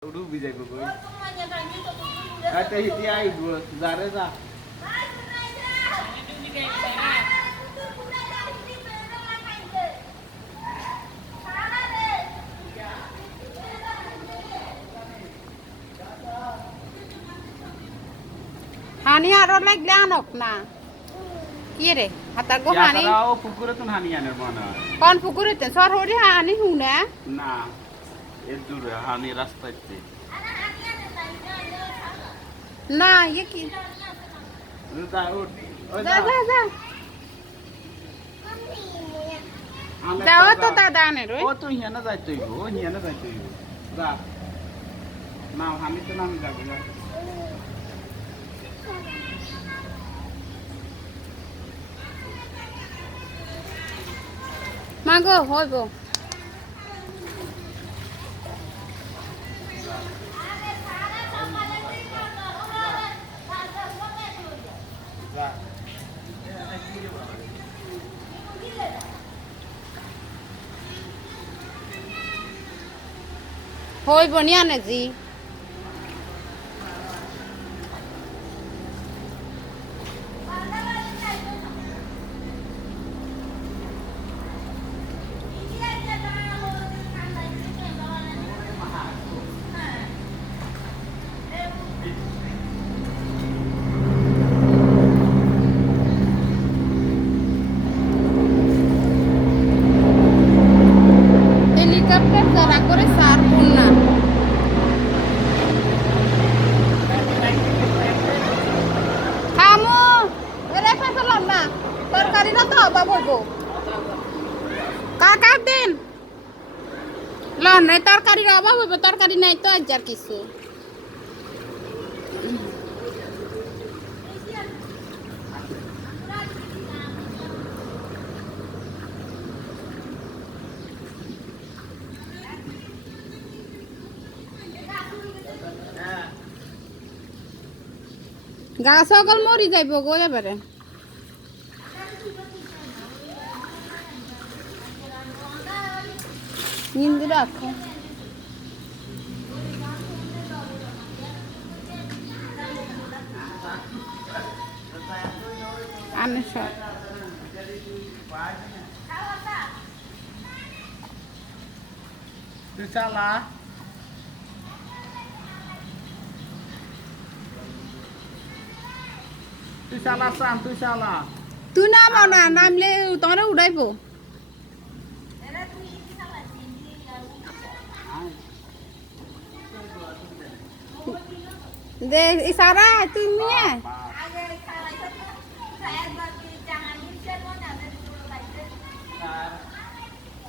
Udah bisa gue. Ada hiti ai dua, zare za. Hani aro লাগলে আনক না কি রে হাতার গো হানি তারাও পুকুরে তো হানি আনের মনে হয় কোন পুকুরেতে সর হরি হানি হুনা না এর দূরে হানি রাস্তাতে না ইয়ে কি যা যা যা যা যাও তো দাদা আনে রই ও তো হিয়ানা যাইতে হইব ও হিয়ানা যাইতে হইব যা না হানি তো নাম যাবে না মাগো হইব হইব নি আনে জি হেলিকপ্টার যারা করে সার বন্যা খামু এরে ফেলাম না তরকারি না তো অভাব হইব কাকার দিন লন নাই তরকারির অভাব হইব তরকারি নাই তো আজ আর কিছু গাছ সকল মরি যাইব গো এবারে নিন্দু রাখো আনে সব তুই চালা তুই চালা সান তুই চালা তুই নামাও না নামলে তোমার উড়াইবো দে ইসারা তুই নিয়ে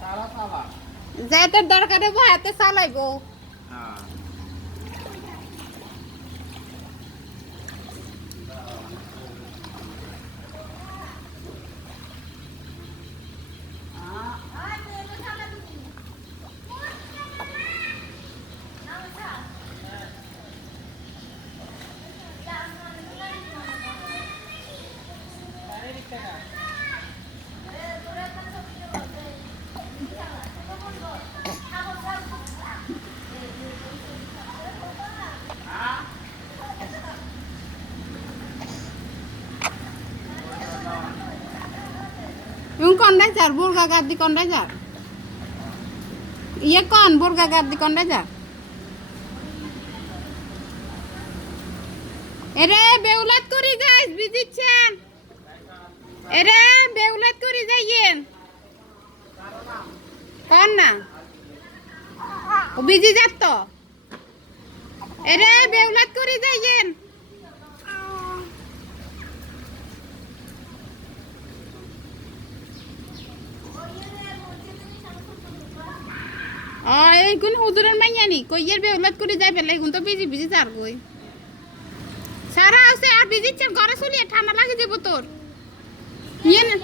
চালা চালা যাতে দরকারে হাতে চালাইবো হ্যাঁ yung konda jar burga gaddi konda jar iya kon burga gaddi konda jar এরে বেউলাত করি গাইস বিজিচ্ছেন এরে বেউলাত করি যাইয়েন কোন না ও বিজি যাত তো এরে বেউলাত করি যাইয়েন এই কোন হুজুরের মাইয়ানি কইয়ের বেউলাত করে যাই পেলে কোন তো বিজি বিজি যার কই সারা আছে আর বিজিচ্ছেন ঘরে চলিয়ে ঠান্ডা লাগে যাব তোর নিয়ে না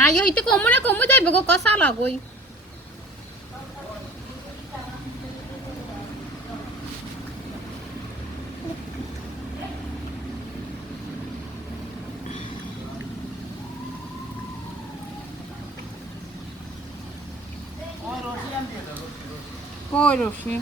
আয় হইতে কমু না কমু যাইবে গো কষা লাগই কই রসি